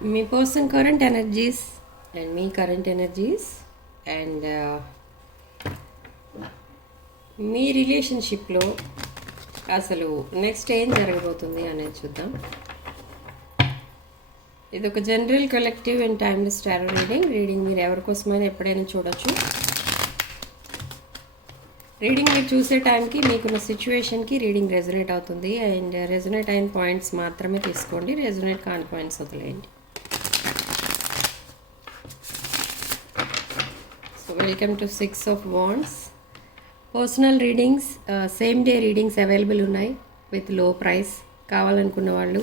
Me person current energies and మీ current energies and మీ రిలేషన్షిప్లో అసలు నెక్స్ట్ ఏం జరగబోతుంది అనేది చూద్దాం. ఇది ఒక general collective and timeless tarot reading. Reading మీరు ఎవరికోసమైనా ఎప్పుడైనా చూడొచ్చు. రీడింగ్ మీరు చూసే టైంకి మీకున్న సిచ్యువేషన్కి రీడింగ్ రెజొనేట్ అవుతుంది. అండ్ రెజొనేట్ అయిన పాయింట్స్ మాత్రమే తీసుకోండి. రెజొనేట్ కాని పాయింట్స్ వదిలేయండి so welcome to six of wands personal readings same day readings available ఉన్నాయి విత్లో ప్రైస్ కావాలనుకున్న వాళ్ళు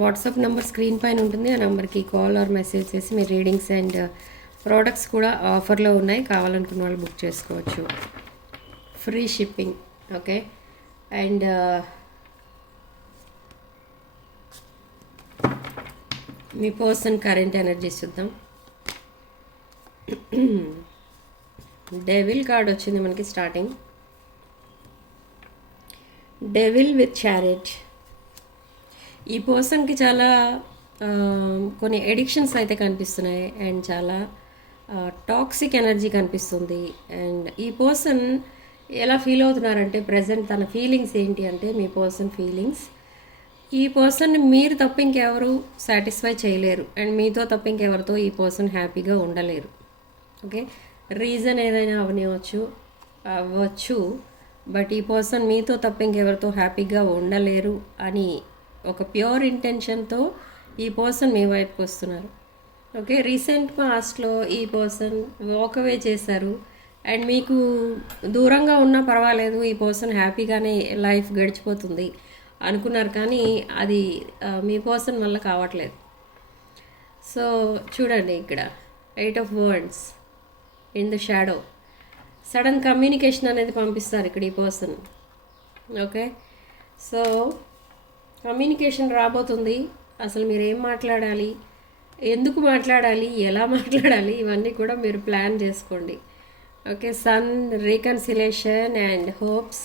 వాట్సాప్ నెంబర్ స్క్రీన్ పైన ఉంటుంది. ఆ నెంబర్కి కాల్ ఆర్ మెసేజ్ చేసి మీ రీడింగ్స్ అండ్ ప్రోడక్ట్స్ కూడా ఆఫర్లో ఉన్నాయి. కావాలనుకున్న వాళ్ళు బుక్ చేసుకోవచ్చు. ఫ్రీ షిప్పింగ్ ఓకే అండ్ మీ పర్సన్ కరెంట్ ఎనర్జీ చూద్దాం. డెవిల్ కార్డ్ వచ్చింది మనకి స్టార్టింగ్. డెవిల్ విత్ చారెట్ ఈ పర్సన్కి చాలా కొన్ని ఎడిక్షన్స్ అయితే కనిపిస్తున్నాయి అండ్ చాలా టాక్సిక్ ఎనర్జీ కనిపిస్తుంది. అండ్ ఈ పర్సన్ ఎలా ఫీల్ అవుతున్నారంటే ప్రజెంట్ తన ఫీలింగ్స్ ఏంటి అంటే మీ పర్సన్ ఫీలింగ్స్. ఈ పర్సన్ మీరు తప్ప ఇంకెవరు సాటిస్ఫై చేయలేరు. అండ్ మీతో తప్ప ఇంకెవరితో ఈ పర్సన్ హ్యాపీగా ఉండలేరు. ఓకే? రీజన్ ఏదైనా అవనివచ్చు అవ్వచ్చు. బట్ ఈ పర్సన్ మీతో తప్ప ఇంకెవరితో హ్యాపీగా ఉండలేరు అని ఒక ప్యూర్ ఇంటెన్షన్తో ఈ పర్సన్ మీ వైపుకి వస్తున్నారు. ఓకే రీసెంట్ పాస్ట్లో ఈ పర్సన్ వాక్ అవే చేశారు. అండ్ మీకు దూరంగా ఉన్నా పర్వాలేదు ఈ పర్సన్ హ్యాపీగానే లైఫ్ గడిచిపోతుంది అనుకున్నారు కానీ అది మీ పర్సన్ వల్ల కావట్లేదు. సో చూడండి ఇక్కడ eight of swords in the shadow. Sudden communication అనేది పంపిస్తారు ఇక్కడ ఈ పర్సన్. ఓకే? సో కమ్యూనికేషన్ రాబోతుంది. అసలు మీరు ఏం మాట్లాడాలి? ఎందుకు మాట్లాడాలి? ఎలా మాట్లాడాలి? ఇవన్నీ కూడా మీరు ప్లాన్ చేసుకోండి. Okay? Sun reconciliation and hopes.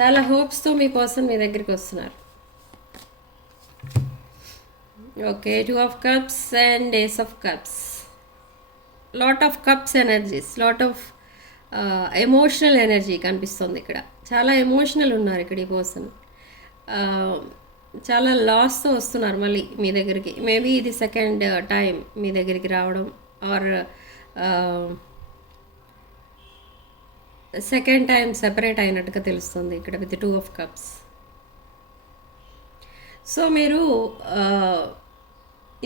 చాలా హోప్స్తో మీ పర్సన్ మీ దగ్గరికి వస్తున్నారు. Okay? Two of cups and ace of cups. Lot of cups energies lot of emotional energy కనిపిస్తుంది ఇక్కడ. చాలా ఎమోషనల్ ఉన్నారు ఇక్కడ ఈ పర్సన్ uh, చాలా లాస్తో వస్తున్నారు మళ్ళీ మీ దగ్గరికి. మేబీ ఇది సెకండ్ టైం uh, మీ దగ్గరికి రావడం. ఆర్ సెకండ్ టైం సెపరేట్ అయినట్టుగా తెలుస్తుంది ఇక్కడ with two of cups so మీరు uh,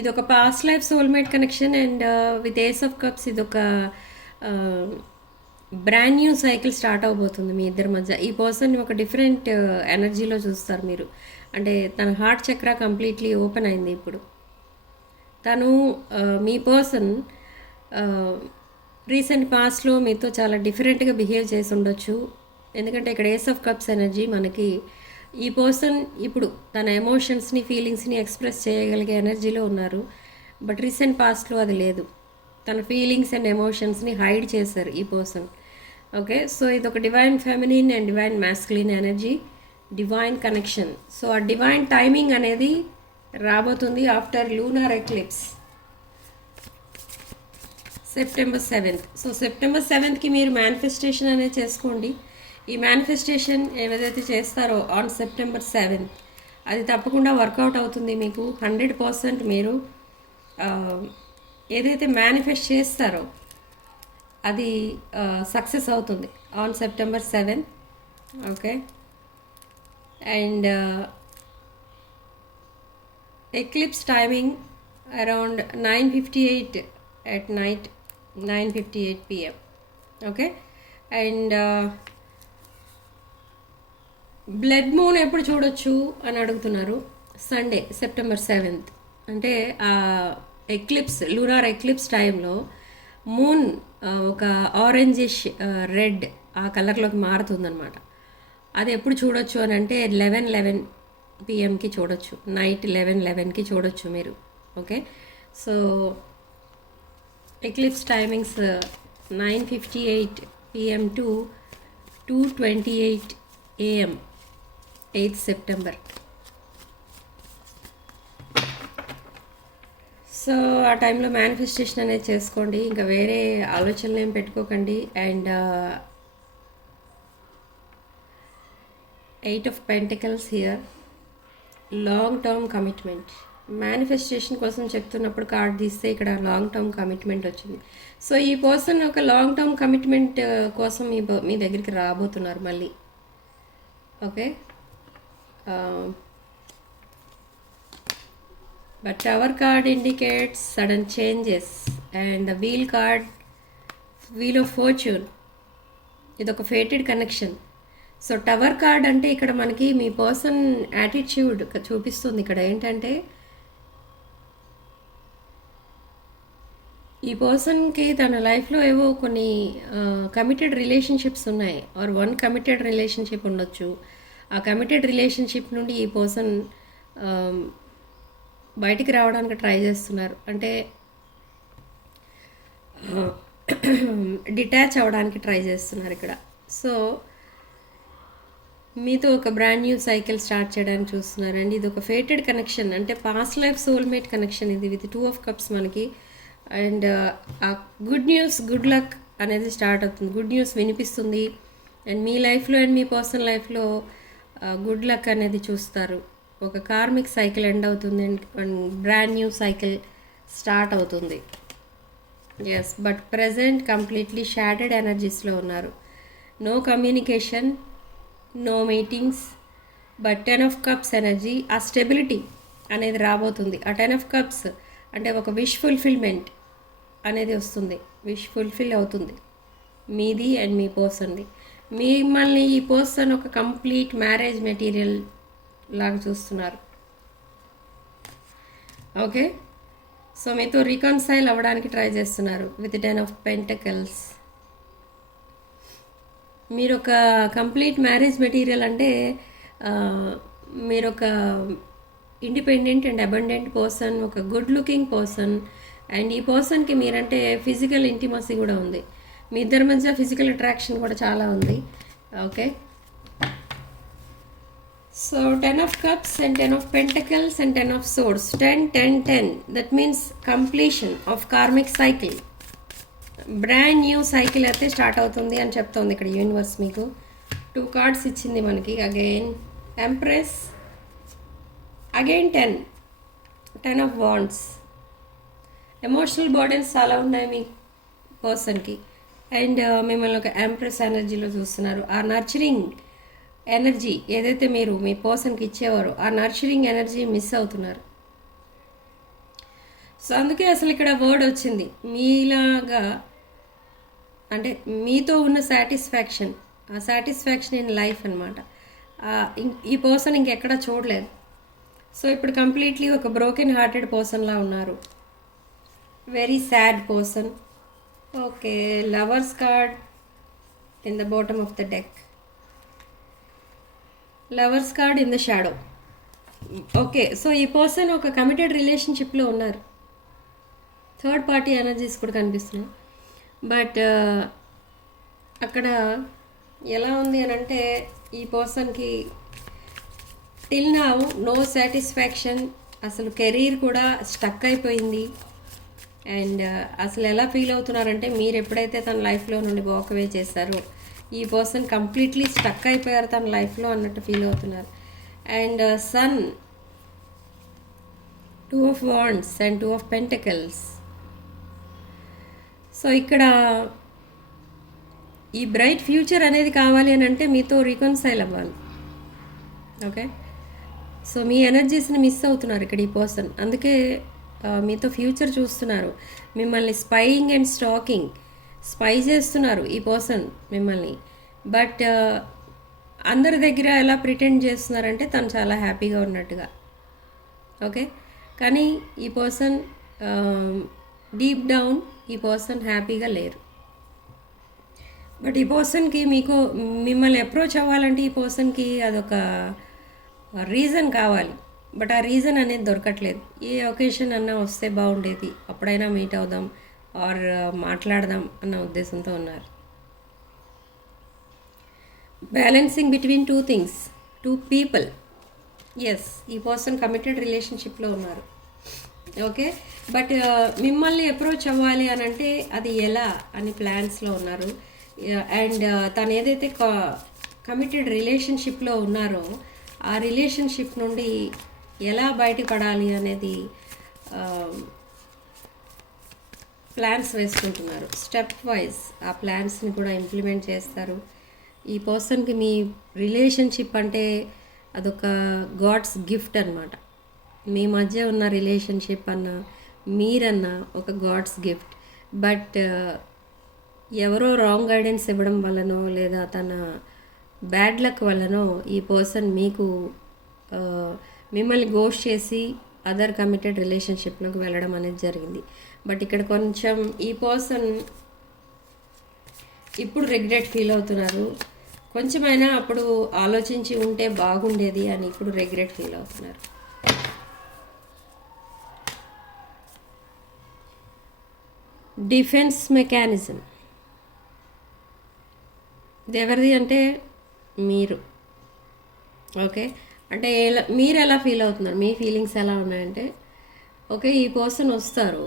ఇది ఒక past life soulmate connection and with ace of cups ఇది ఒక బ్రాండ్ న్యూ సైకిల్ స్టార్ట్ అవబోతుంది మీ ఇద్దరి మధ్య. ఈ పర్సన్ ఒక డిఫరెంట్ ఎనర్జీలో uh, చూస్తారు మీరు. అంటే తన హార్ట్ చక్ర కంప్లీట్లీ ఓపెన్ అయింది ఇప్పుడు. తను uh, మీ పర్సన్ రీసెంట్ పాస్ట్లో మీతో చాలా డిఫరెంట్గా బిహేవ్ చేసి ఉండొచ్చు. ఎందుకంటే ఇక్కడ ఏస్ ఆఫ్ కప్స్ ఎనర్జీ మనకి ఈ పర్సన్ ఇప్పుడు తన ఎమోషన్స్ని ఫీలింగ్స్ని ఎక్స్ప్రెస్ చేయగలిగే ఎనర్జీలో ఉన్నారు. బట్ రీసెంట్ పాస్ట్లో అది లేదు. తన ఫీలింగ్స్ అండ్ ఎమోషన్స్ని హైడ్ చేశారు ఈ పర్సన్ ఓకే సో ఇది ఒక divine feminine and divine masculine energy divine connection so ఆ డివైన్ టైమింగ్ అనేది రాబోతుంది after lunar eclipse September seventh so September సెవెంత్కి మీరు మేనిఫెస్టేషన్ అనేది చేసుకోండి. ఈ మేనిఫెస్టేషన్ ఏదైతే చేస్తారో ఆన్ సెప్టెంబర్ సెవెంత్ అది తప్పకుండా వర్కౌట్ అవుతుంది మీకు. హండ్రెడ్ పర్సెంట్ మీరు ఏదైతే మేనిఫెస్ట్ చేస్తారో అది సక్సెస్ అవుతుంది on September seven okay and eclipse timing around nine fifty eight at night nine fifty eight PM okay and blood moon ఎప్పుడు చూడొచ్చు అని అడుగుతున్నారు. సండే సెప్టెంబర్ సెవెంత్ అంటే ఆ ఎక్లిప్స్ లూనార్ ఎక్లిప్స్ టైంలో మూన్ ఒక ఆరెంజిష్ రెడ్ ఆ కలర్లోకి మారుతుందనమాట అది ఎప్పుడు చూడొచ్చు అని అంటే లెవెన్ లెవెన్ పిఎంకి చూడొచ్చు. నైట్ లెవెన్ లెవెన్కి చూడొచ్చు మీరు. Okay so eclipse timings nine fifty eight PM to two twenty eight AM eighth September. So ఆ టైంలో మేనిఫెస్టేషన్ అనేది చేసుకోండి. ఇంకా వేరే ఆలోచనలు ఏం పెట్టుకోకండి. And eight of pentacles here. Long term commitment. Manifestation కోసం చెప్తున్నప్పుడు కార్డ్ తీస్తే ఇక్కడ లాంగ్ టర్మ్ కమిట్మెంట్ వచ్చింది. సో ఈ పర్సన్ ఒక లాంగ్ టర్మ్ కమిట్మెంట్ కోసం మీ బ- మీ దగ్గరికి రాబోతున్నారు మళ్ళీ. Okay? But tower card indicates sudden changes and the wheel card wheel of fortune ఇది ఒక fated connection so tower card అంటే ఇక్కడ మనకి మీ పర్సన్ యాటిట్యూడ్ చూపిస్తుంది. ఇక్కడ ఏంటంటే ఈ పర్సన్కి తన లైఫ్లో ఏవో కొన్ని కమిటెడ్ రిలేషన్షిప్స్ ఉన్నాయి. ఆర్ వన్ కమిటెడ్ రిలేషన్షిప్ ఉండొచ్చు. ఆ కమిటెడ్ రిలేషన్షిప్ నుండి ఈ పర్సన్ um, బయటికి రావడానికి ట్రై చేస్తున్నారు. అంటే uh, డిటాచ్ అవ్వడానికి ట్రై చేస్తున్నారు ఇక్కడ. సో మీతో ఒక బ్రాండ్ న్యూ సైకిల్ స్టార్ట్ చేయడానికి చూస్తున్నారండి ఇది ఒక ఫేటెడ్ కనెక్షన్ అంటే పాస్ట్ లైఫ్ సోల్మేట్ కనెక్షన్ ఇది విత్ టూ ఆఫ్ కప్స్ మనకి. అండ్ ఆ గుడ్ న్యూస్ గుడ్ లక్ అనేది స్టార్ట్ అవుతుంది. గుడ్ న్యూస్ వినిపిస్తుంది. అండ్ మీ లైఫ్లో అండ్ మీ పర్సనల్ లైఫ్లో గుడ్ లక్ అనేది చూస్తారు. ఒక కార్మిక్ సైకిల్ ఎండ్ అవుతుంది and brand new cycle start అవుతుంది. Yes but present completely shattered ఎనర్జీస్లో ఉన్నారు. No communication no meetings but ten of cups energy ఆ స్టెబిలిటీ అనేది రాబోతుంది. ఆ టెన్ ఆఫ్ కప్స్ అంటే ఒక విష్ ఫుల్ఫిల్మెంట్ అనేది వస్తుంది. విష్ ఫుల్ఫిల్ అవుతుంది. మీది అండ్ మీ పర్సన్ది మిమ్మల్ని ఈ పర్సన్ ఒక కంప్లీట్ మ్యారేజ్ మెటీరియల్ లాగా చూస్తున్నారు. ఓకే? సో మీతో రికన్సైల్ అవ్వడానికి ట్రై చేస్తున్నారు. With ten of pentacles. మీరు ఒక కంప్లీట్ మ్యారేజ్ మెటీరియల్ అంటే మీరు ఒక ఇండిపెండెంట్ అండ్ అబండెంట్ పర్సన్ ఒక గుడ్ లుకింగ్ పర్సన్ అండ్ ఈ పర్సన్కి మీరంటే ఫిజికల్ ఇంటిమసీ కూడా ఉంది. మీ ఇద్దరి మధ్య ఫిజికల్ అట్రాక్షన్ కూడా చాలా ఉంది. Okay so ten of cups and ten of pentacles and ten of swords ten ten ten that means completion of karmic cycle brand new cycle అయితే స్టార్ట్ అవుతుంది అని చెప్తోంది ఇక్కడ యూనివర్స్ మీకు. టూ కార్డ్స్ ఇచ్చింది మనకి. Again empress again ten ten of wands emotional burdens చాలా ఉన్నాయి మీ పర్సన్కి అండ్ మిమ్మల్ని ఒక ఎంప్రెస్ ఎనర్జీలో చూస్తున్నారు. ఆ నర్చరింగ్ ఎనర్జీ ఏదైతే మీరు మీ పర్సన్కి ఇచ్చేవారో ఆ నర్చరింగ్ ఎనర్జీ మిస్ అవుతున్నారు. సో అందుకే అసలు ఇక్కడ వర్డ్ వచ్చింది. మీలాగా అంటే మీతో ఉన్న సాటిస్ఫాక్షన్ ఆ సాటిస్ఫాక్షన్ ఇన్ లైఫ్ అనమాట ఈ పర్సన్ ఇంకెక్కడా చూడలేదు. సో ఇప్పుడు కంప్లీట్లీ ఒక బ్రోకెన్ హార్టెడ్ పర్సన్లా ఉన్నారు. Very sad person okay lovers card in the bottom of the deck. Lovers card in the shadow. Okay so ఈ పర్సన్ ఒక కమిటెడ్ రిలేషన్షిప్లో ఉన్నారు. థర్డ్ పార్టీ ఎనర్జీస్ కూడా కనిపిస్తున్నాయి. బట్ అక్కడ ఎలా ఉంది అని అంటే ఈ పర్సన్కి టిల్ నా నో సాటిస్ఫాక్షన్ అసలు కెరీర్ కూడా స్టక్ అయిపోయింది. అండ్ అసలు ఎలా ఫీల్ అవుతున్నారంటే మీరు ఎప్పుడైతే తన లైఫ్లో నుండి వాక్ అవే చేస్తారో ఈ పర్సన్ కంప్లీట్లీ స్టక్ అయిపోయారు తన లైఫ్లో అన్నట్టు ఫీల్ అవుతున్నారు. And sun two of wands and two of pentacles so ఇక్కడ ఈ బ్రైట్ ఫ్యూచర్ అనేది కావాలి అని అంటే మీతో రికన్సైల్ అవ్వాలి. ఓకే సో మీ ఎనర్జీస్ని మిస్ అవుతున్నారు ఇక్కడ ఈ పర్సన్ అందుకే మీతో ఫ్యూచర్ చూస్తున్నారు. మిమ్మల్ని స్పైయింగ్ అండ్ స్టాకింగ్ స్పై చేస్తున్నారు ఈ పర్సన్ మిమ్మల్ని. బట్ అందరి దగ్గర ఎలా ప్రిటెండ్ చేస్తున్నారంటే తను చాలా హ్యాపీగా ఉన్నట్టుగా. ఓకే కానీ ఈ పర్సన్ డీప్ డౌన్ ఈ పర్సన్ హ్యాపీగా లేరు. బట్ ఈ పర్సన్కి మీకు మిమ్మల్ని అప్రోచ్ అవ్వాలంటే ఈ పర్సన్కి అదొక రీజన్ కావాలి. బట్ ఆ రీజన్ అనేది దొరకట్లేదు. ఏ ఒకేషన్ అన్నా వస్తే బాగుండేది. అప్పుడైనా మీట్ అవుదాం ఆర్ మాట్లాడదాం అన్న ఉద్దేశంతో ఉన్నారు. Balancing between two things two people. Yes ఈ పర్సన్ కమిటెడ్ రిలేషన్షిప్లో ఉన్నారు. ఓకే? బట్ మిమ్మల్ని అప్రోచ్ అవ్వాలి అని అంటే అది ఎలా అని ప్లాన్స్లో ఉన్నారు. అండ్ తను ఏదైతే కమిటెడ్ రిలేషన్షిప్లో ఉన్నారో ఆ రిలేషన్షిప్ నుండి ఎలా బయటపడాలి అనేది ప్లాన్స్ వేసుకుంటున్నారు. స్టెప్ వైజ్ ఆ ప్లాన్స్ని కూడా ఇంప్లిమెంట్ చేస్తారు. ఈ పర్సన్కి మీ రిలేషన్షిప్ అంటే అదొక గాడ్స్ గిఫ్ట్ అనమాట మీ మధ్య ఉన్న రిలేషన్షిప్ అన్న మీరన్న ఒక గాడ్స్ గిఫ్ట్ బట్ ఎవరో రాంగ్ గైడెన్స్ ఇవ్వడం వల్లనో లేదా తన బ్యాడ్ లక్ వల్లనో ఈ పర్సన్ మీకు మిమ్మల్ని గోష్ చేసి అదర్ కమిటెడ్ రిలేషన్షిప్లోకి వెళ్ళడం అనేది జరిగింది. బట్ ఇక్కడ కొంచెం ఈ పర్సన్ ఇప్పుడు రిగ్రెట్ ఫీల్ అవుతున్నారు. కొంచెమైనా అప్పుడు ఆలోచించి ఉంటే బాగుండేది అని ఇప్పుడు రిగ్రెట్ ఫీల్ అవుతున్నారు. డిఫెన్స్ మెకానిజం ఇది ఎవరిది అంటే మీరు. ఓకే అంటే ఎలా మీరు ఎలా ఫీల్ అవుతున్నారు? మీ ఫీలింగ్స్ ఎలా ఉన్నాయంటే ఓకే ఈ పర్సన్ వస్తారు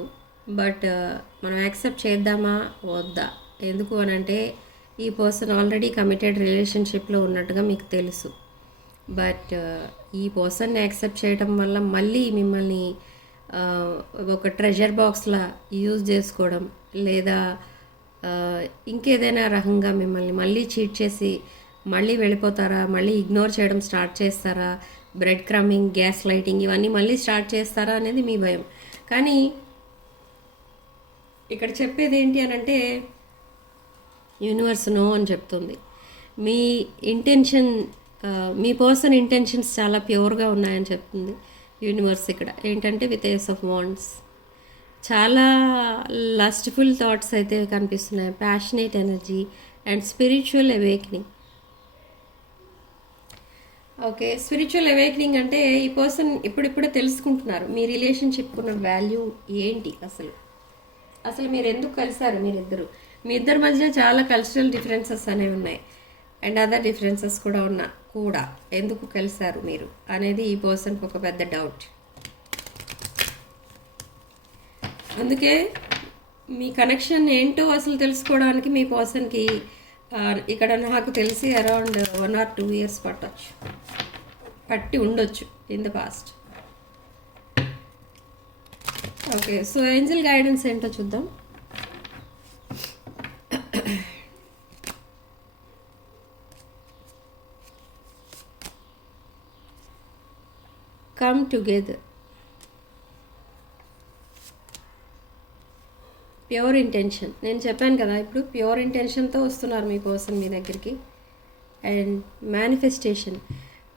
బట్ uh, మనం యాక్సెప్ట్ చేద్దామా? వద్దా? ఎందుకు అని అంటే ఈ పర్సన్ ఆల్రెడీ కమిటెడ్ రిలేషన్షిప్లో ఉన్నట్టుగా మీకు తెలుసు. బట్ uh, ఈ పర్సన్ని యాక్సెప్ట్ చేయడం వల్ల మళ్ళీ మిమ్మల్ని uh, ఒక ట్రెజర్ బాక్స్లా యూజ్ చేసుకోవడం లేదా ఇంకేదైనా రకంగా మిమ్మల్ని మళ్ళీ చీట్ చేసి మళ్ళీ వెళ్ళిపోతారా? మళ్ళీ ఇగ్నోర్ చేయడం స్టార్ట్ చేస్తారా? బ్రెడ్ క్రమ్మింగ్ గ్యాస్ లైటింగ్ ఇవన్నీ మళ్ళీ స్టార్ట్ చేస్తారా అనేది మీ భయం. కానీ ఇక్కడ చెప్పేది ఏంటి అని అంటే యూనివర్స్ నో అని చెప్తుంది. మీ ఇంటెన్షన్ మీ పర్సన్ ఇంటెన్షన్స్ చాలా ప్యూర్గా ఉన్నాయని చెప్తుంది యూనివర్స్ ఇక్కడ. ఏంటంటే విత్ ఏస్ ఆఫ్ వాండ్స్ చాలా లస్ట్ఫుల్ థాట్స్ అయితే కనిపిస్తున్నాయి. Passionate energy and spiritual awakening okay spiritual awakening అంటే ఈ పర్సన్ ఇప్పుడిప్పుడే తెలుసుకుంటున్నారు. మీ రిలేషన్షిప్ ఉన్న వాల్యూ ఏంటి అసలు? అసలు మీరు ఎందుకు కలిసారు మీరిద్దరు? మీ ఇద్దరి మధ్య చాలా కల్చరల్ డిఫరెన్సెస్ అనేవి ఉన్నాయి. అండ్ అదర్ డిఫరెన్సెస్ కూడా ఉన్నా కూడా ఎందుకు కలిసారు మీరు అనేది ఈ పర్సన్కి ఒక పెద్ద డౌట్ అందుకే మీ కనెక్షన్ ఏంటో అసలు తెలుసుకోవడానికి మీ పర్సన్కి ఇక్కడ నాకు తెలిసి around one or two years పట్టవచ్చు పట్టి ఉండొచ్చు in the past. Okay so angel guidance ఏంటో చూద్దాం. Come together pure intention. నేను చెప్పాను కదా ఇప్పుడు ప్యూర్ ఇంటెన్షన్తో వస్తున్నారు మీ పర్సన్ మీ దగ్గరికి. And manifestation.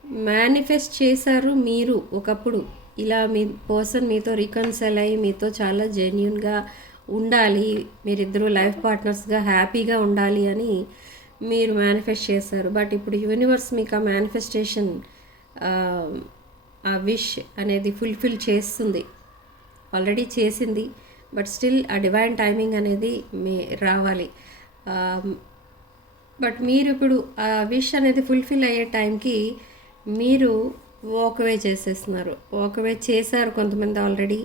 మేనిఫెస్ట్ చేశారు మీరు ఒకప్పుడు. ఇలా మీ పర్సన్ మీతో రికన్సైల్ అయ్యి మీతో చాలా జెన్యున్గా ఉండాలి మీరిద్దరూ లైఫ్ పార్ట్నర్స్గా హ్యాపీగా ఉండాలి అని మీరు మేనిఫెస్ట్ చేశారు. బట్ ఇప్పుడు యూనివర్స్ మీకు ఆ మేనిఫెస్టేషన్ ఆ విష్ అనేది ఫుల్ఫిల్ చేస్తుంది. ఆల్రెడీ చేసింది. బట్ స్టిల్ ఆ డివైన్ టైమింగ్ అనేది మీ రావాలి. బట్ మీరు ఇప్పుడు ఆ విష్ అనేది ఫుల్ఫిల్ అయ్యే టైంకి మీరు వాక్వే చేసేస్తున్నారు. వాక్వే చేశారు కొంతమంది ఆల్రెడీ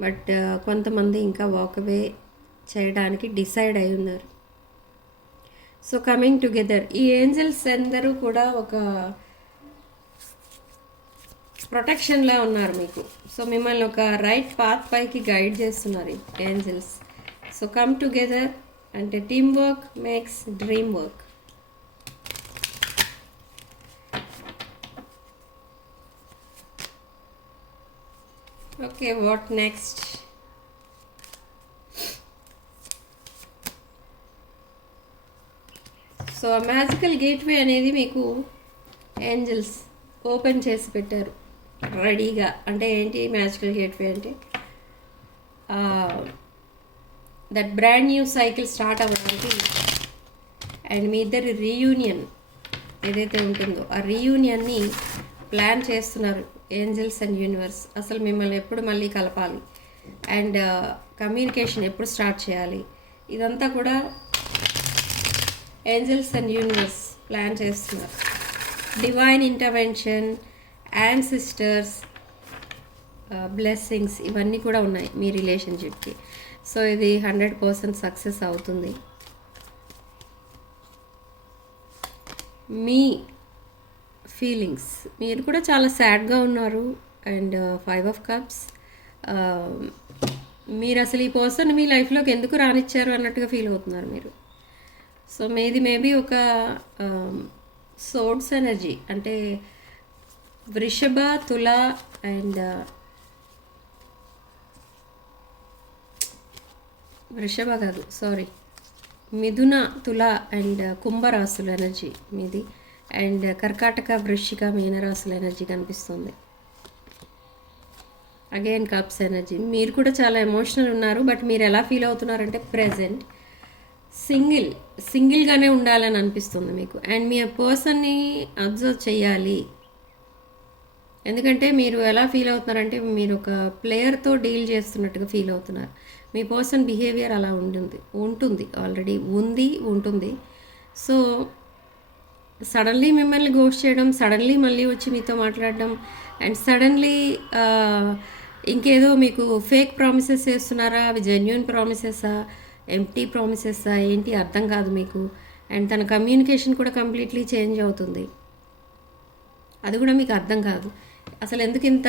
బట్ కొంతమంది ఇంకా వాక్వే చేయడానికి డిసైడ్ అయి ఉన్నారు. సో కమింగ్ టుగెదర్ ఈ ఏంజల్స్ అందరూ కూడా ఒక ప్రొటెక్షన్లో ఉన్నారు మీకు. సో మిమ్మల్ని ఒక రైట్ పాత్ పైకి గైడ్ చేస్తున్నారు ఏంజల్స్. సో కమ్ టుగెదర్ అంటే team work makes dream work. Okay what next? So magical gateway అనేది మీకు ఏంజల్స్ ఓపెన్ చేసి పెట్టారు. రెడీగా అంటే ఏంటి మ్యాజికల్ గేట్వే అంటే that brand new cycle start అవ్వడానికి అండ్ మీ ఇద్దరి రీయూనియన్ ఏదైతే ఉంటుందో ఆ రీయూనియన్ని ప్లాన్ చేస్తున్నారు ఏంజల్స్ అండ్ యూనివర్స్. అసలు మిమ్మల్ని ఎప్పుడు మళ్ళీ కలపాలి అండ్ కమ్యూనికేషన్ ఎప్పుడు స్టార్ట్ చేయాలి? ఇదంతా కూడా ఏంజల్స్ అండ్ యూనివర్స్ ప్లాన్ చేస్తున్నారు. Divine intervention ancestors blessings uh, ఇవన్నీ కూడా ఉన్నాయి మీ రిలేషన్షిప్కి సో ఇది హండ్రెడ్ పర్సెంట్ సక్సెస్ అవుతుంది. మీ ఫీలింగ్స్ మీరు కూడా చాలా సాడ్గా ఉన్నారు అండ్ ఫైవ్ ఆఫ్ కప్స్ మీరు అసలు ఈ పర్సన్ మీ లైఫ్లోకి ఎందుకు రానిచ్చారు అన్నట్టుగా ఫీల్ అవుతున్నారు మీరు. సో మేది మేబీ ఒక um, సోర్స్ ఎనర్జీ అంటే వృషభ తుల అండ్ వృషభ కాదు సారీ మిథున తుల అండ్ కుంభరాశుల ఎనర్జీ మీది అండ్ కర్కాటక వృశ్చిక మీనరాశుల ఎనర్జీ కనిపిస్తుంది. అగైన్ కప్స్ ఎనర్జీ మీరు కూడా చాలా ఎమోషనల్ ఉన్నారు బట్ మీరు ఎలా ఫీల్ అవుతున్నారంటే ప్రెజెంట్ సింగిల్ సింగిల్గానే ఉండాలని అనిపిస్తుంది మీకు. అండ్ మీ పర్సన్ని అబ్జర్వ్ చేయాలి. ఎందుకంటే మీరు ఎలా ఫీల్ అవుతున్నారంటే మీరు ఒక ప్లేయర్తో డీల్ చేస్తున్నట్టుగా ఫీల్ అవుతున్నారు. మీ పర్సన్ బిహేవియర్ అలా ఉంటుంది ఉంటుంది ఆల్రెడీ ఉంది ఉంటుంది. సో సడన్లీ మిమ్మల్ని గోస్ట్ చేయడం సడన్లీ మళ్ళీ వచ్చి మీతో మాట్లాడడం అండ్ సడన్లీ ఇంకేదో మీకు ఫేక్ ప్రామిసెస్ చేస్తున్నారా? అవి జెన్యున్ ప్రామిసెసా ఎంటీ ప్రామిసెసా ఏంటి? అర్థం కాదు మీకు. అండ్ తన కమ్యూనికేషన్ కూడా కంప్లీట్లీ చేంజ్ అవుతుంది. అది కూడా మీకు అర్థం కాదు. అసలు ఎందుకు ఇంత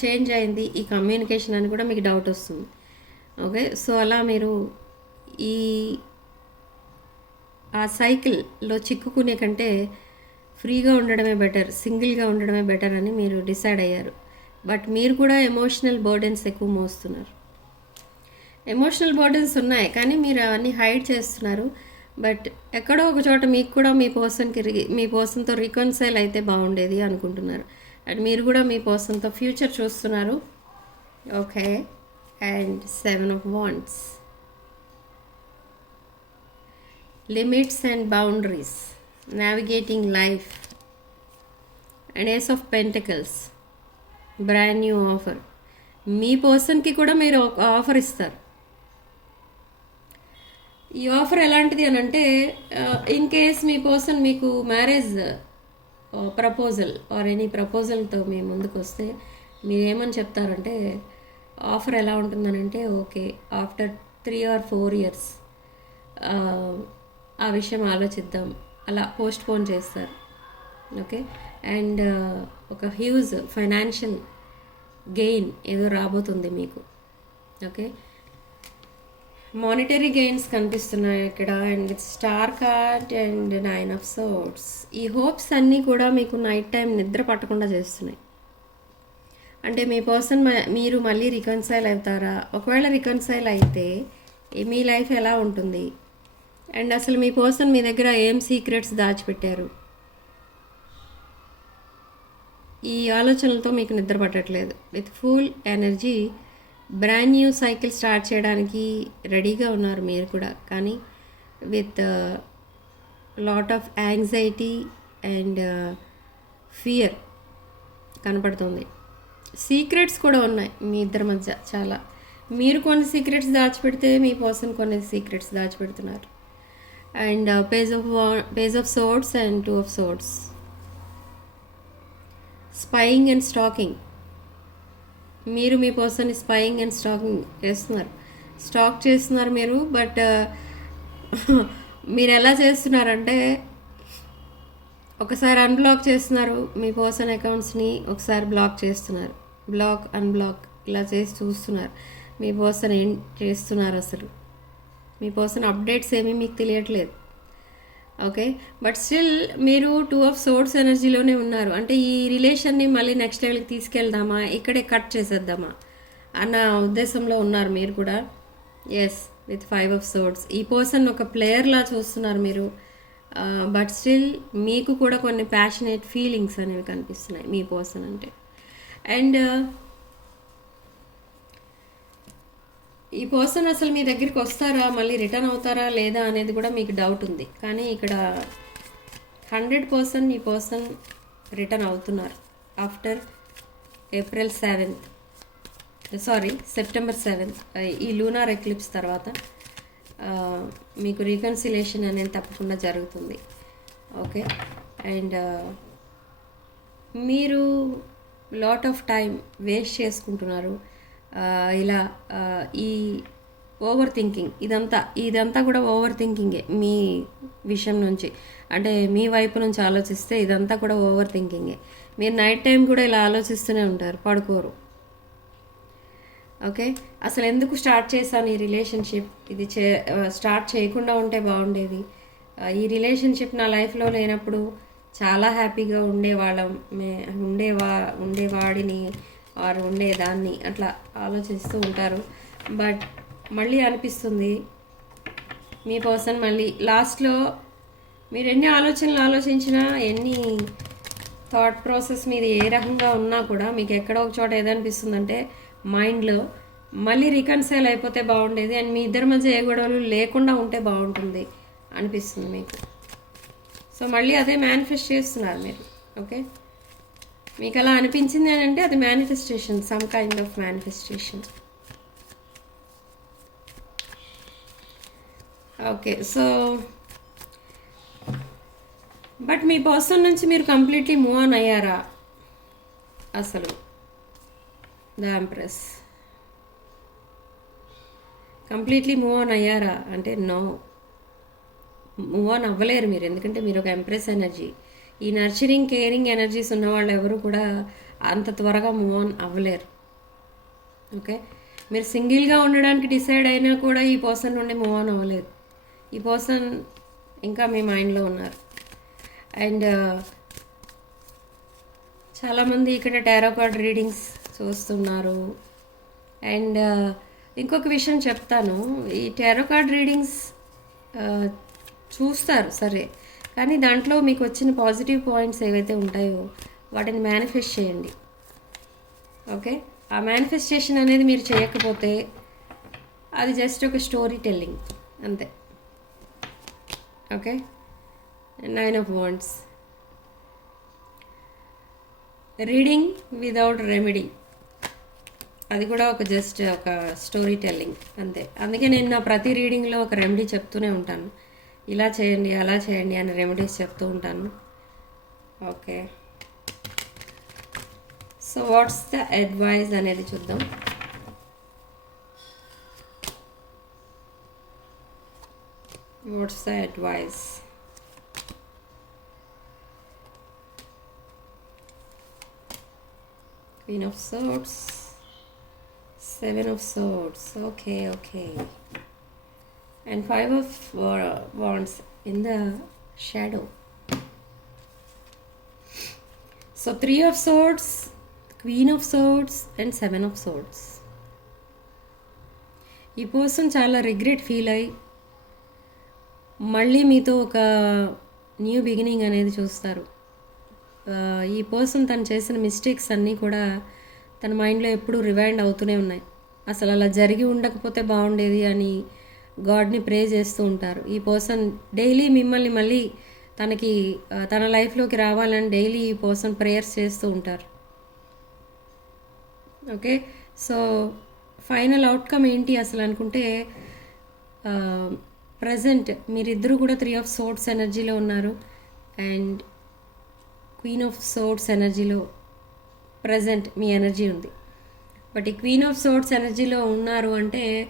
చేంజ్ అయింది ఈ కమ్యూనికేషన్ అని కూడా మీకు డౌట్ వస్తుంది. ఓకే సో అలా మీరు ఈ ఆ సైకిల్లో చిక్కుకునే కంటే ఫ్రీగా ఉండడమే బెటర్ సింగిల్గా ఉండడమే బెటర్ అని మీరు డిసైడ్ అయ్యారు. బట్ మీరు కూడా ఎమోషనల్ బర్డెన్స్ ఎక్కువ మోస్తున్నారు. ఎమోషనల్ బర్డెన్స్ ఉన్నాయి కానీ మీరు అవన్నీ హైడ్ చేస్తున్నారు. బట్ ఎక్కడో ఒక చోట మీకు కూడా మీ పర్సన్కి రి మీ పర్సన్తో రికన్సైల్ అయితే బాగుండేది అనుకుంటున్నారు. అండ్ మీరు కూడా మీ పర్సన్తో ఫ్యూచర్ చూస్తున్నారు. Okay. And seven of wands limits and boundaries. Navigating life. And ace of pentacles. Brand new offer. మీ పర్సన్కి కూడా మీరు ఆఫర్ ఇస్తారు. ఈ ఆఫర్ ఎలాంటిది అని అంటే ఇన్ కేస్ మీ పర్సన్ మీకు మ్యారేజ్ ప్రపోజల్ ఆర్ ఎనీ ప్రపోజల్తో మీ ముందుకు వస్తే మీరు ఏమని చెప్తారంటే ఆఫర్ ఎలా ఉంటుందనంటే okay after three or four years ఆ విషయం ఆలోచిద్దాం. అలా పోస్ట్ పోన్ చేస్తారు ఓకే అండ్ ఒక హ్యూజ్ ఫైనాన్షియల్ గెయిన్ ఏదో రాబోతుంది మీకు. ఓకే మానిటరీ గెయిన్స్ కనిపిస్తున్నాయి ఇక్కడ. And with star card and nine of swords ఈ హోప్స్ అన్నీ కూడా మీకు నైట్ టైం నిద్ర పట్టకుండా చేస్తున్నాయి. అంటే మీ పర్సన్ మీరు మళ్ళీ రికన్సైల్ అవుతారా? ఒకవేళ రికన్సైల్ అయితే మీ లైఫ్ ఎలా ఉంటుంది? అండ్ అసలు మీ పర్సన్ మీ దగ్గర ఏం సీక్రెట్స్ దాచిపెట్టారు? ఈ ఆలోచనలతో మీకు నిద్ర పట్టట్లేదు. With full energy brand new cycle start చేయడానికి రెడీగా ఉన్నారు మీరు కూడా. కానీ with lot of anxiety and fear కనపడుతుంది. సీక్రెట్స్ కూడా ఉన్నాయి మీ ఇద్దరి మధ్య చాలా. మీరు కొన్ని సీక్రెట్స్ దాచిపెడితే మీ పర్సన్ కొన్ని secrets దాచిపెడుతున్నారు. And page of page of swords and two of swords spying and stalking మీరు మీ పర్సన్ స్పైయింగ్ అండ్ స్టాకింగ్ చేస్తున్నారు స్టాక్ చేస్తున్నారు మీరు బట్ uh, మీరు ఎలా చేస్తున్నారంటే ఒకసారి అన్బ్లాక్ చేస్తున్నారు మీ పర్సన్ అకౌంట్స్ని ఒకసారి బ్లాక్ చేస్తున్నారు. బ్లాక్ అన్బ్లాక్ ఇలా చేసి చూస్తున్నారు. మీ పర్సన్ ఏం చేస్తున్నారు అసలు? మీ పర్సన్ అప్డేట్స్ ఏమీ మీకు తెలియట్లేదు. ఓకే బట్ స్టిల్ మీరు టూ ఆఫ్ సోర్స్ ఎనర్జీలోనే ఉన్నారు. అంటే ఈ రిలేషన్ని మళ్ళీ నెక్స్ట్ లెవెల్కి తీసుకెళ్దామా? ఇక్కడే కట్ చేసేద్దామా? అన్న ఉద్దేశంలో ఉన్నారు మీరు కూడా. Yes with five of swords ఈ పర్సన్ ఒక ప్లేయర్లా చూస్తున్నారు మీరు. Uh, బట్ స్టిల్ మీకు కూడా కొన్ని ప్యాషనేట్ ఫీలింగ్స్ అనేవి కనిపిస్తున్నాయి మీ పర్సన్ అంటే. అండ్ ఈ పర్సన్ అసలు మీ దగ్గరికి వస్తారా? మళ్ళీ రిటర్న్ అవుతారా లేదా అనేది కూడా మీకు డౌట్ ఉంది. కానీ ఇక్కడ హండ్రెడ్ పర్సెంట్ ఈ పర్సన్ రిటర్న్ అవుతున్నారు after April seventh. Sorry September seventh. ఈ లూనార్ ఎక్లిప్స్ తర్వాత మీకు రీకన్సిలేషన్ అనేది తప్పకుండా జరుగుతుంది. ఓకే? అండ్ మీరు లాట్ ఆఫ్ టైం వేస్ట్ చేసుకుంటున్నారు. ఇలా ఈ ఓవర్ థింకింగ్ ఇదంతా ఇదంతా కూడా ఓవర్ థింకింగే మీ విషయం నుంచి. అంటే మీ వైపు నుంచి ఆలోచిస్తే ఇదంతా కూడా ఓవర్ థింకింగే మీరు నైట్ టైం కూడా ఇలా ఆలోచిస్తూనే ఉంటారు పడుకోరు. ఓకే? అసలు ఎందుకు స్టార్ట్ చేశాను ఈ రిలేషన్షిప్? ఇది చే స్టార్ట్ చేయకుండా ఉంటే బాగుండేది. ఈ రిలేషన్షిప్ నా లైఫ్లో లేనప్పుడు చాలా హ్యాపీగా ఉండేవాళ్ళం మే ఉండేవా ఉండేవాడిని వారు ఉండేదాన్ని అట్లా ఆలోచిస్తూ ఉంటారు. బట్ మళ్ళీ అనిపిస్తుంది మీ పర్సన్ మళ్ళీ లాస్ట్లో మీరు ఎన్ని ఆలోచనలు ఆలోచించినా ఎన్ని థాట్ ప్రాసెస్ మీద ఏ రకంగా ఉన్నా కూడా మీకు ఎక్కడో ఒక చోట ఏదనిపిస్తుందంటే మైండ్లో మళ్ళీ రికన్సైల్ అయిపోతే బాగుండేది అండ్ మీ ఇద్దరి మధ్య ఏ గొడవలు లేకుండా ఉంటే బాగుంటుంది అనిపిస్తుంది మీకు. సో మళ్ళీ అదే మేనిఫెస్ట్ చేస్తున్నారు మీరు ఓకే? మీకు అలా అనిపించింది అని అంటే అది manifestation some kind of manifestation okay so but me person నుంచి మీరు కంప్లీట్లీ మూవ్ ఆన్ అయ్యారా? అసలు the empress completely move on అయ్యారా? అంటే నో మూవ్ ఆన్ అవ్వలేరు మీరు ఎందుకంటే మీరు ఒక ఎంప్రెస్ ఎనర్జీ ఈ నర్చరింగ్ కేరింగ్ ఎనర్జీస్ ఉన్న వాళ్ళు ఎవరు కూడా అంత త్వరగా మూవ్ ఆన్ అవ్వలేరు. ఓకే? మీరు సింగిల్గా ఉండడానికి డిసైడ్ అయినా కూడా ఈ పర్సన్ నుండి మూవ్ ఆన్ అవ్వలేదు. ఈ పర్సన్ ఇంకా మీ మైండ్లో ఉన్నారు. అండ్ చాలామంది ఇక్కడ టారో కార్డ్ రీడింగ్స్ చూస్తున్నారు. అండ్ ఇంకొక విషయం చెప్తాను. ఈ టారో కార్డ్ రీడింగ్స్ చూస్తారు. సరే. కానీ దాంట్లో మీకు వచ్చిన పాజిటివ్ పాయింట్స్ ఏవైతే ఉంటాయో వాటిని మేనిఫెస్ట్ చేయండి. ఓకే ఆ మేనిఫెస్టేషన్ అనేది మీరు చేయకపోతే అది జస్ట్ ఒక స్టోరీ టెల్లింగ్ అంతే. Okay nine of wands reading without remedy అది కూడా ఒక జస్ట్ ఒక స్టోరీ టెల్లింగ్ అంతే. అందుకే నేను నా ప్రతి రీడింగ్లో ఒక రెమెడీ చెప్తూనే ఉంటాను. ఇలా చేయండి అలా చేయండి అని రెమెడీస్ చెప్తూ ఉంటాను. Okay so what's the advice అనేది చూద్దాం. What's the advice Queen of Swords, Seven of Swords. Okay, okay. And Five of wands Wands in the shadow. So, Three of Swords, of of and seven of of ఈ person చాలా regret feel అయ్యి మళ్ళీ మీతో ఒక new beginning అనేది చూస్తారు. ఈ person తను చేసిన మిస్టేక్స్ అన్నీ కూడా తన మైండ్లో ఎప్పుడూ రివైండ్ అవుతూనే ఉన్నాయి. అసలు అలా జరిగి ఉండకపోతే బాగుండేది అని గాడ్ని ప్రే చేస్తూ ఉంటారు. ఈ పర్సన్ డైలీ మిమ్మల్ని మళ్ళీ తనకి తన లైఫ్లోకి రావాలని డైలీ ఈ పర్సన్ ప్రేయర్స్ చేస్తూ ఉంటారు. ఓకే? సో ఫైనల్ అవుట్కమ్ ఏంటి అసలు అనుకుంటే ప్రజెంట్ మీరిద్దరూ కూడా త్రీ ఆఫ్ సోర్ట్స్ ఎనర్జీలో ఉన్నారు. అండ్ క్వీన్ ఆఫ్ సోర్ట్స్ ఎనర్జీలో ప్రజెంట్ మీ ఎనర్జీ ఉంది. బట్ ఈ క్వీన్ ఆఫ్ సోర్ట్స్ ఎనర్జీలో ఉన్నారు అంటే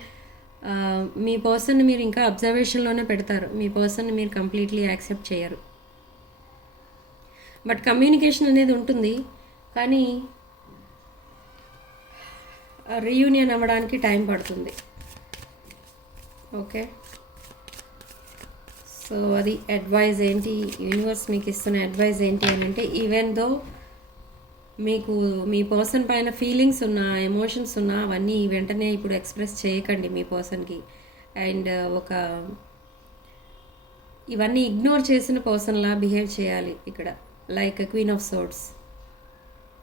మీ పర్సన్ని మీరు ఇంకా అబ్జర్వేషన్లోనే పెడతారు. మీ పర్సన్ని మీరు కంప్లీట్లీ యాక్సెప్ట్ చేయరు. బట్ కమ్యూనికేషన్ అనేది ఉంటుంది. కానీ రీయూనియన్ అవ్వడానికి టైం పడుతుంది. ఓకే సో అది అడ్వైజ్ ఏంటి? యూనివర్స్ మీకు ఇస్తున్న అడ్వైజ్ ఏంటి అని అంటే ఈవెన్ దో మీకు మీ పర్సన్ పైన ఫీలింగ్స్ ఉన్నా ఎమోషన్స్ ఉన్నా అవన్నీ వెంటనే ఇప్పుడు ఎక్స్ప్రెస్ చేయకండి మీ పర్సన్కి. అండ్ ఒక ఇవన్నీ ఇగ్నోర్ చేసిన పర్సన్లా బిహేవ్ చేయాలి ఇక్కడ. Like queen of swords.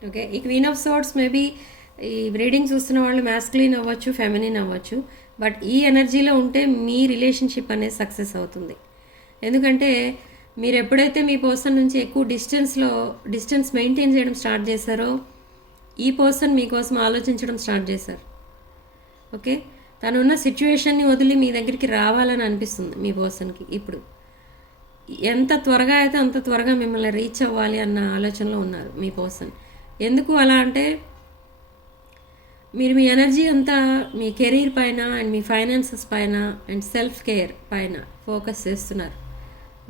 Okay? ఈ క్వీన్ ఆఫ్ సోర్డ్స్ మేబీ ఈ రీడింగ్ చూస్తున్న వాళ్ళు మ్యాస్క్లీన్ అవ్వచ్చు ఫెమినిన్ అవ్వచ్చు బట్ ఈ ఎనర్జీలో ఉంటే మీ రిలేషన్షిప్ అనేది సక్సెస్ అవుతుంది. ఎందుకంటే మీరు ఎప్పుడైతే మీ పర్సన్ నుంచి ఎక్కువ డిస్టెన్స్లో డిస్టెన్స్ మెయింటైన్ చేయడం స్టార్ట్ చేశారో ఈ పర్సన్ మీకోసం ఆలోచించడం స్టార్ట్ చేశారు. ఓకే? తనున్న సిచ్యువేషన్ని వదిలి మీ దగ్గరికి రావాలని అనిపిస్తుంది మీ పర్సన్కి ఇప్పుడు. ఎంత త్వరగా అయితే అంత త్వరగా మిమ్మల్ని రీచ్ అవ్వాలి అన్న ఆలోచనలో ఉన్నారు మీ పర్సన్. ఎందుకు అలా అంటే మీరు మీ ఎనర్జీ అంతా మీ కెరీర్ పైన అండ్ మీ ఫైనాన్సెస్ పైన అండ్ సెల్ఫ్ కేర్ పైన ఫోకస్ చేస్తున్నారు.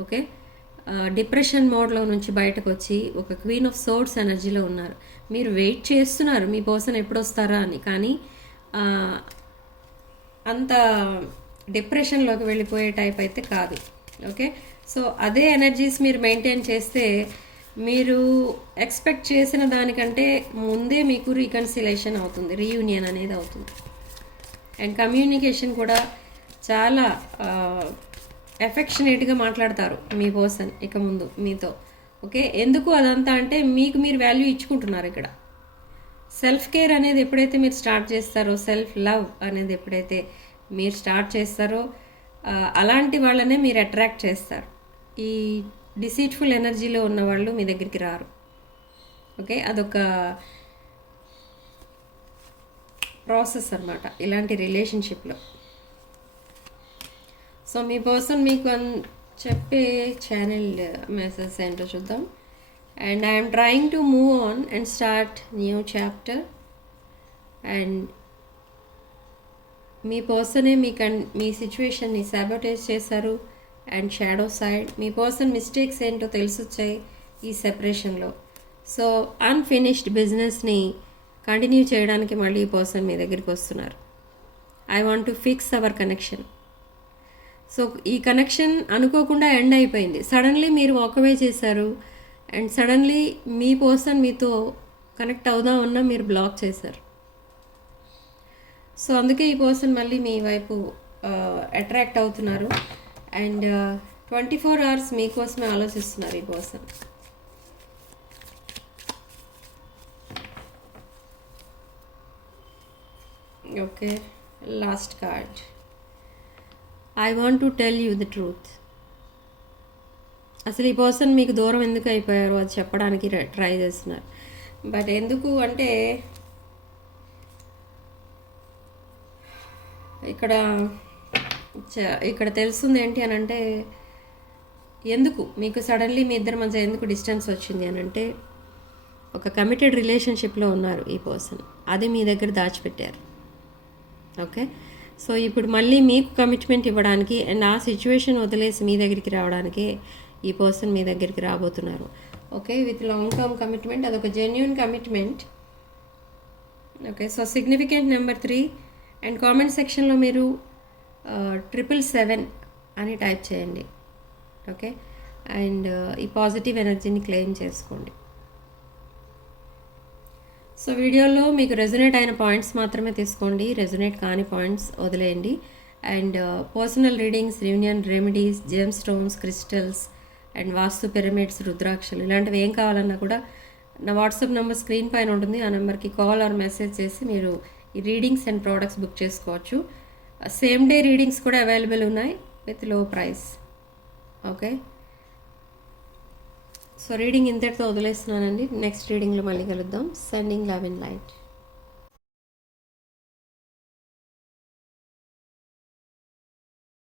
ఓకే? డిప్రెషన్ మోడ్లో నుంచి బయటకు వచ్చి ఒక క్వీన్ ఆఫ్ సోర్స్ ఎనర్జీలో ఉన్నారు. మీరు వెయిట్ చేస్తున్నారు మీ పర్సన్ ఎప్పుడు వస్తారా అని. కానీ అంత డిప్రెషన్లోకి వెళ్ళిపోయే టైప్ అయితే కాదు. ఓకే? సో అదే ఎనర్జీస్ మీరు మెయింటైన్ చేస్తే మీరు ఎక్స్పెక్ట్ చేసిన దానికంటే ముందే మీకు రీకన్సిలేషన్ అవుతుంది రీయూనియన్ అనేది అవుతుంది. అండ్ కమ్యూనికేషన్ కూడా చాలా ఎఫెక్షనేట్గా మాట్లాడతారు మీ పర్సన్ ఇక ముందు మీతో. ఓకే ఎందుకు అదంతా అంటే మీకు మీరు వాల్యూ ఇచ్చుకుంటున్నారు ఇక్కడ. సెల్ఫ్ కేర్ అనేది ఎప్పుడైతే మీరు స్టార్ట్ చేస్తారో సెల్ఫ్ లవ్ అనేది ఎప్పుడైతే మీరు స్టార్ట్ చేస్తారో అలాంటి వాళ్ళనే మీరు అట్రాక్ట్ చేస్తారు. ఈ డిసీట్ఫుల్ ఎనర్జీలో ఉన్న వాళ్ళు మీ దగ్గరికి రారు. ఓకే అదొక ప్రాసెస్ అన్నమాట. ఇలాంటి రిలేషన్షిప్లో సో మీ పర్సన్ మీకు చెప్పే ఛానల్ మెసేజ్ ఏంటో చూద్దాం. And I'm trying to move on and start new chapter and మీ పర్సనే మీ కన్ మీ సిచ్యువేషన్ని సాబోటేజ్ చేశారు. అండ్ షాడో సైడ్ మీ పర్సన్ మిస్టేక్స్ ఏంటో తెలిసొచ్చాయి ఈ సెపరేషన్లో సో అన్ఫినిష్డ్ బిజినెస్ని కంటిన్యూ చేయడానికి మళ్ళీ ఈ పర్సన్ మీ దగ్గరికి వస్తున్నారు. I want to fix our connection so ఈ కనెక్షన్ అనుకోకుండా ఎండ్ అయిపోయింది. సడన్లీ మీరు వాకవే చేశారు. అండ్ సడన్లీ మీ పర్సన్ మీతో కనెక్ట్ అవుదామన్నా మీరు బ్లాక్ చేశారు. సో అందుకే ఈ పర్సన్ మళ్ళీ మీ వైపు అట్రాక్ట్ అవుతున్నారు. అండ్ ట్వంటీ ఫోర్ అవర్స్ మీకోసమే ఆలోచిస్తున్నారు ఈ person okay last card I want to tell you the truth అసలు ఈ పర్సన్ మీకు దూరం ఎందుకు అయిపోయారు? అది చెప్పడానికి ట్రై చేస్తున్నారు. బట్ ఎందుకు అంటే ఇక్కడ చ- ఇక్కడ తెలుస్తుంది ఏంటి అని అంటే ఎందుకు? మీకు సడన్లీ మీ ఇద్దరి మధ్య ఎందుకు డిస్టెన్స్ వచ్చింది అని అంటే ఒక కమిటెడ్ రిలేషన్షిప్లో ఉన్నారు ఈ పర్సన్ అది మీ దగ్గర దాచిపెట్టారు. ఓకే సో ఇప్పుడు మళ్ళీ మీకు కమిట్మెంట్ ఇవ్వడానికి అండ్ ఆ సిచ్యువేషన్ వదిలేసి మీ దగ్గరికి రావడానికి ఈ పర్సన్ మీ దగ్గరికి రాబోతున్నారు. Okay with long term commitment అదొక genuine commitment okay so significant number three and comment సెక్షన్లో మీరు ట్రిపుల్ సెవెన్ అని టైప్ చేయండి. ఓకే అండ్ ఈ పాజిటివ్ ఎనర్జీని క్లెయిమ్ చేసుకోండి. సో వీడియోలో మీకు రెజొనేట్ అయిన పాయింట్స్ మాత్రమే తీసుకోండి. రెజొనేట్ కాని పాయింట్స్ వదిలేయండి. And personal readings union remedies gem stones crystals and vastu pyramids రుద్రాక్షలు ఇలాంటివి ఏం కావాలన్నా కూడా నా వాట్సాప్ నెంబర్ స్క్రీన్ పైన ఉంటుంది. ఆ నెంబర్కి కాల్ ఆర్ మెసేజ్ చేసి మీరు ఈ రీడింగ్స్ అండ్ ప్రోడక్ట్స్ బుక్ చేసుకోవచ్చు. సేమ్ డే రీడింగ్స్ కూడా అవైలబుల్ ఉన్నాయి విత్లో ప్రైస్ ఓకే సో రీడింగ్ ఇంతటితో వదిలేస్తున్నానండి. నెక్స్ట్ రీడింగ్లో మళ్ళీ కలుద్దాం. Sending love in light